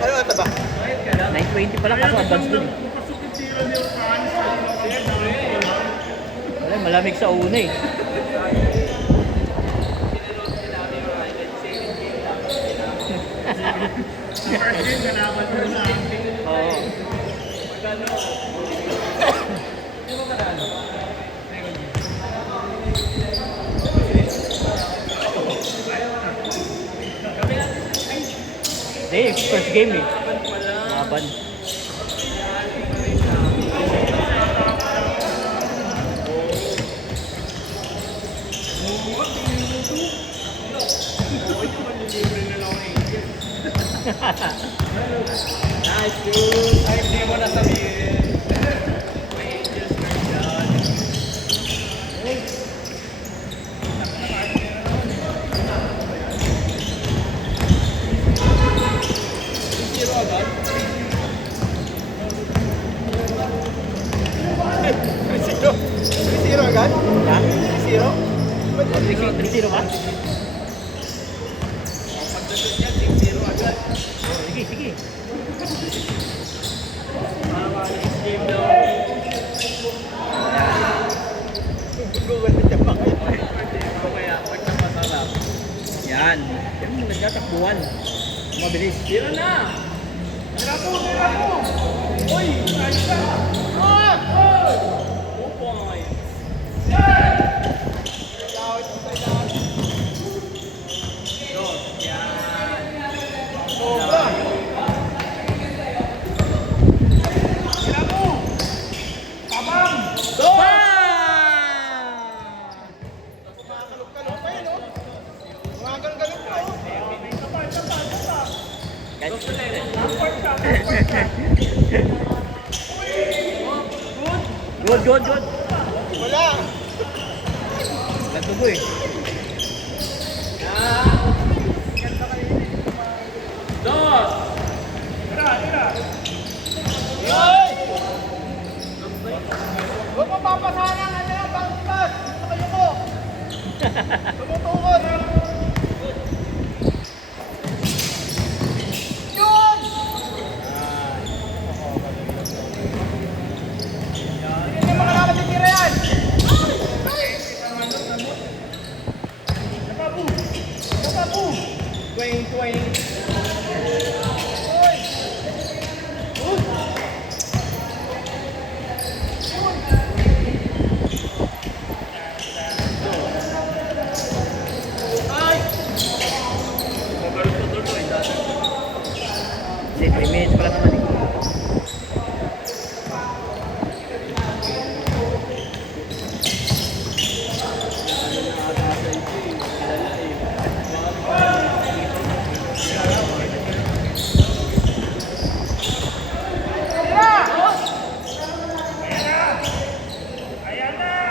Ano ata ba? 920 pala kaso advance dun. Wala, malamig sa una eh. Oo. Hindi, first game eh. Laban. Nice, dude. Ay, hindi mo na sabihin. May angels are done. Zero agad? Zero? Zero agad? Ha? Zero? 3-0 ba? Pagdating niya, 6-0 agad. Oh, sige, sige. Next game daw. Google na siya pa kayo. Kaya, magkakasarap. Yan. Yan yung nagtatakbuhan. Mabilis. Tira na! Tira po! Tira po! Uy! Ayos ka! Ah! Oh! Upo nga ngayon. Dos. Yan. Sobra! Tira po! Tabang! Dos! Kumakalog-kalog pa yun, oh! Kumakalog-kalog pa, oh! Good, good, good. Wala! Ganto ko eh. Dos! Tira, tira! Ay! Huwag mo papasahan ang ano, bangkas! Dito kayo ko! Tumutukod! Yun! Hindi mo kailangan titira yan! Nakabu! Nakabu! Twing, twing! Uy! Uy! Ay! Kasi 3 minutes pala naman eh.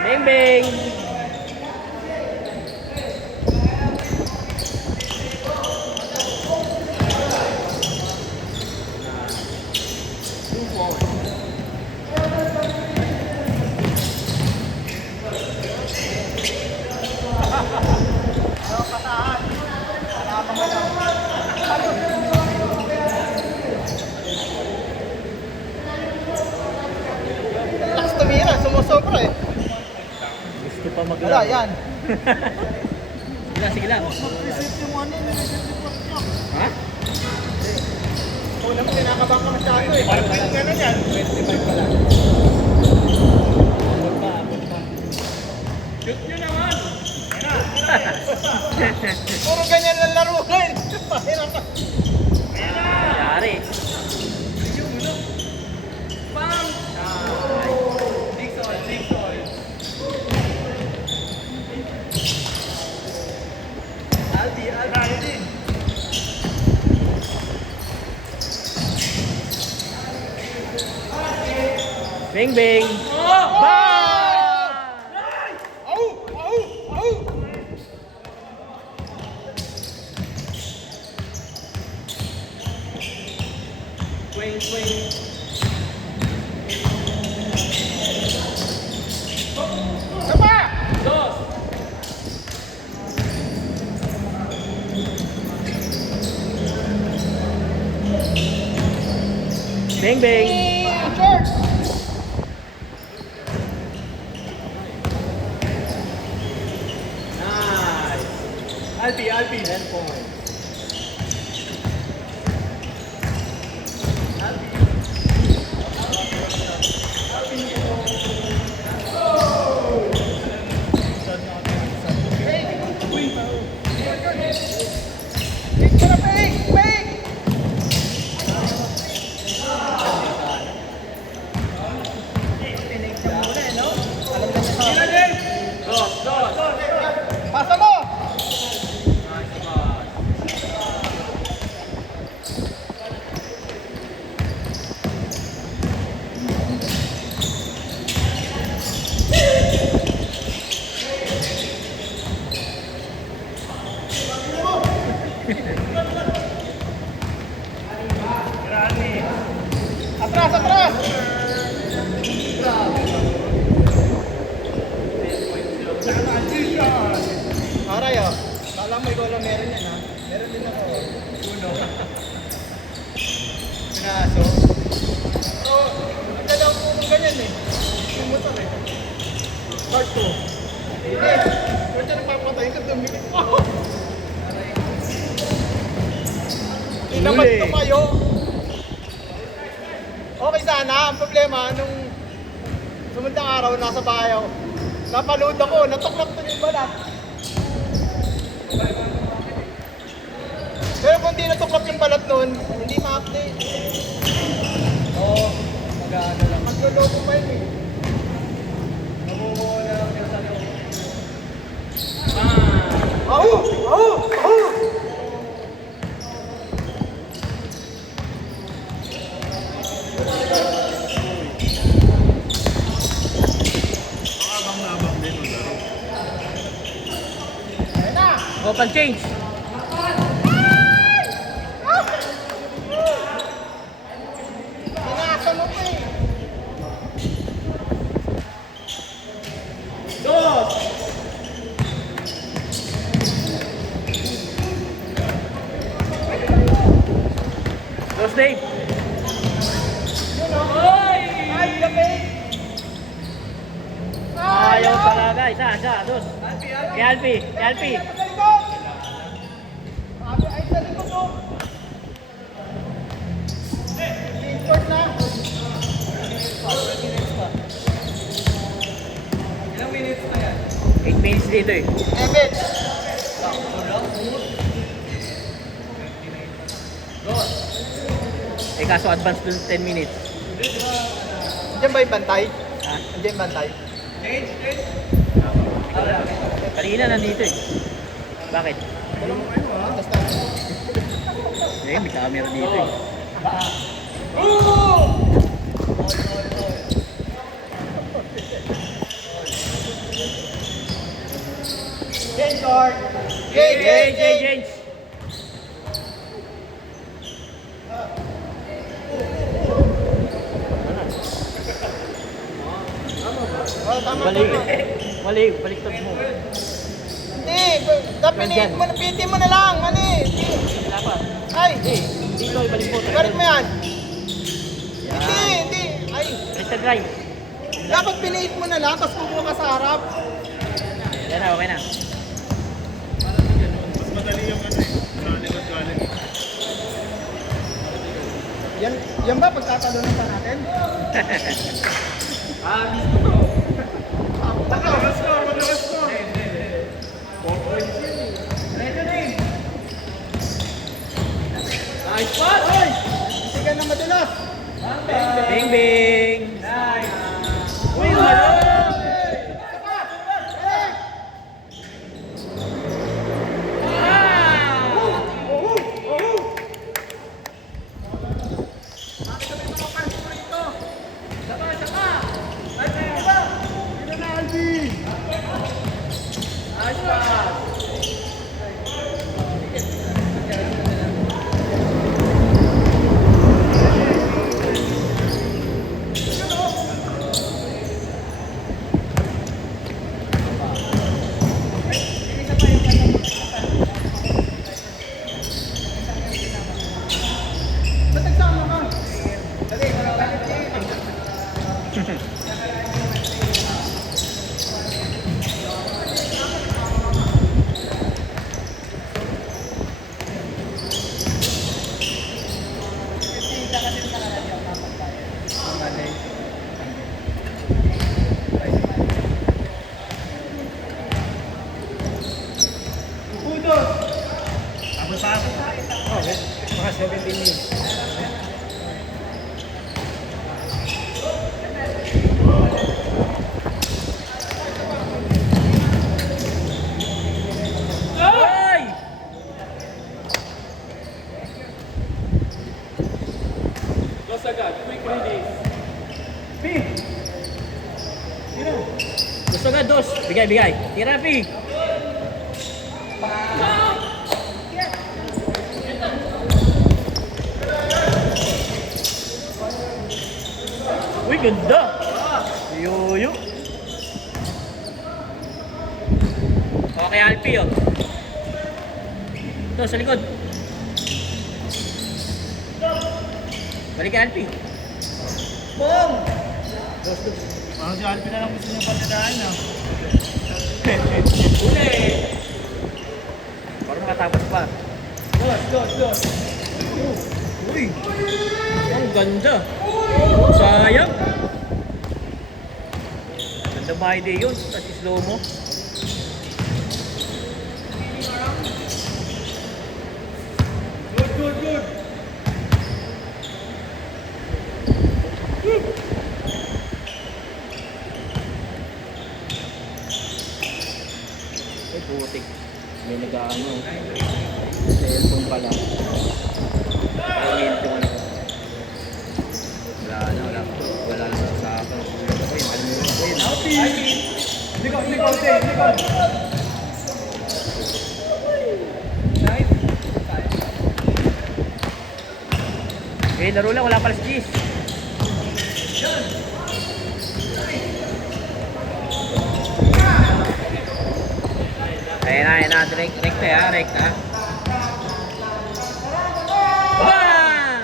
Bing bing! Lakas tumira, sumusobra eh. Gusto pa Wala, maglaro. yan. Sige lang, sige lang. Ha? Una mo, kinakabang ka masyado eh. Parang yung gano'n yan. 25 pa lang. Abot pa, abot pa. Shoot nyo naman! Puro ganyan lang laro ngayon. Pahirap ka. Yari. Bang! Dixon, Dixon. Aldi, Aldi. Bing bing! Oh! Bang! Au! Au! Au! Sama! Dos. Bang bang. Short! Nice. Alpi. 10 points. Dos. Pasa mo! Atras! Aray oh. Kala mo ikaw lang meron yan ha. Meron din ako. Uno. Pinaso. So, ang dalaw po kung ganyan eh. Yung motor eh. Part 2. Eh, kung dyan napapatayin ka dumikit ko. Hindi naman Huli. tumayo. Okay sana. Ang problema, nung sumundang araw, nasa bahay ako. Napaload ako, natuklap to yung balat. Pero kung di natuklap yung balat nun, hindi ma-update. Oo, mag-ano lang. Magluloko pa yun eh. Nabubuo na lang yung sa loob. Ayun na! Open change. Pinasa mo pa eh. Dos. Dos, Dave. Yun o. Ay, lamig! Ayaw talaga. Isa. Dos. Kay Alpi. Sa likod! Ay, sa likod o. Import na. Ilang minutes na yan? 8 minutes dito eh. Ebet! Eh kaso advance dun 10 minutes. Diyan ba yung bantay? Ha? Diyan yung bantay? Kanina nandito eh. Bakit? Eh, may camera dito eh. Change or? Change. Oh, tama. Baliktad mo. Hindi, dapat piti mo na lang. Ano eh? Wala pa. Ay, Dito, ibalik mo. galit mo yan. Yan. Hindi. Ay, Rest and drive. dapat pinihit mo na lang, tapos kukuha ka sa harap. Yan na, okay na. Mas madali yung ano eh, sa likod galing. Yan ba pagtatalunan pa natin? Madalas ko. Nice spot! Isigan na madalas. Bing bing! Uy, wala! sa akin. Okay. Mga 17 minutes. Ay! Los agad. Quick release. P. Sino? Gusto agad, dos. Bigay, bigay. Tira, Pi. Uy, ganda. Yuyu. Okay, Alpi, oh. Ito, sa likod. Balik kay Alpi. Boom! Dos, dos. Parang si Alvin na lang gusto niya pagdadaan na. Uli! Parang makatapos pa. Dos. Uy! Ang ganda! Sayang! Ganda ba idea yun? Tapos slow mo. Good. Ay, putik. May nag-ano. Cellphone pala. Ay, hinto na. Wala na sa akin. Ay, alam mo. Likod. Okay, laro lang. Wala pala si Gis. Ayan na. Rekta ya, rekta. Bam!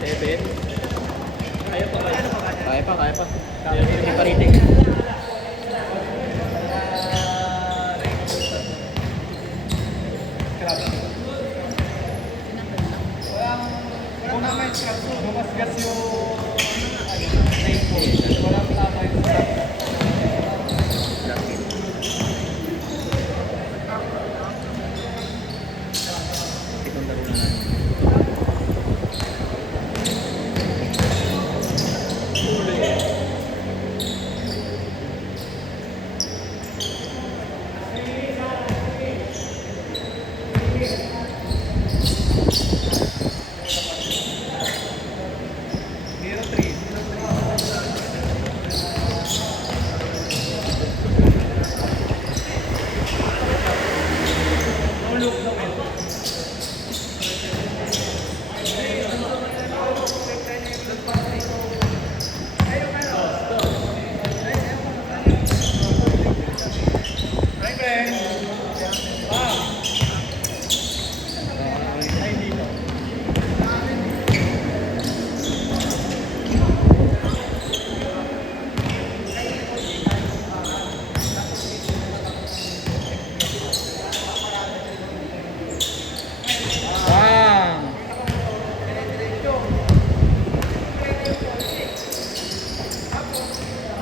Seven. Kaya pa. Kaya pa rin. Kung naman lumasgas yung walang tama yung Itong laro na natin.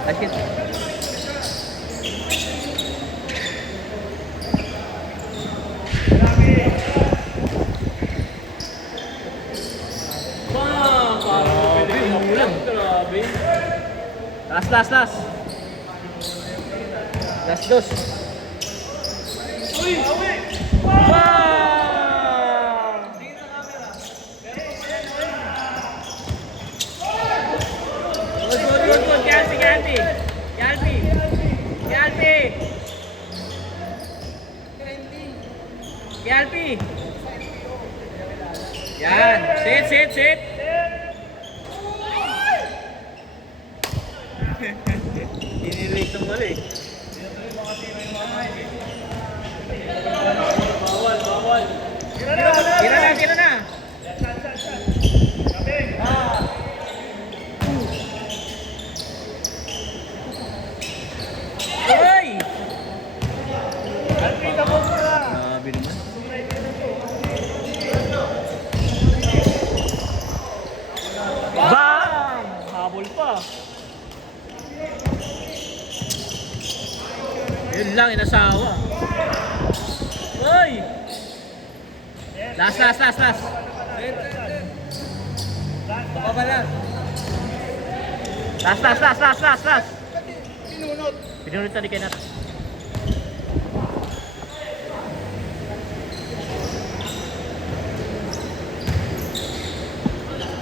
Asyik. Last. Last dos. Wow! Good. Galpi. Yan. Sit. Inirate ng mali. Bawal. Tira na. Hoy! Grabe naman. lang, inasawa. Uy! Last. Papabalan. Last. Pinunot. Pinunod na di kayo natin.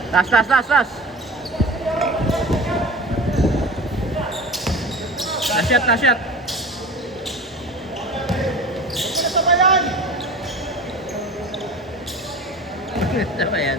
Last. Last shot. Nasabayan. Ano ba yan?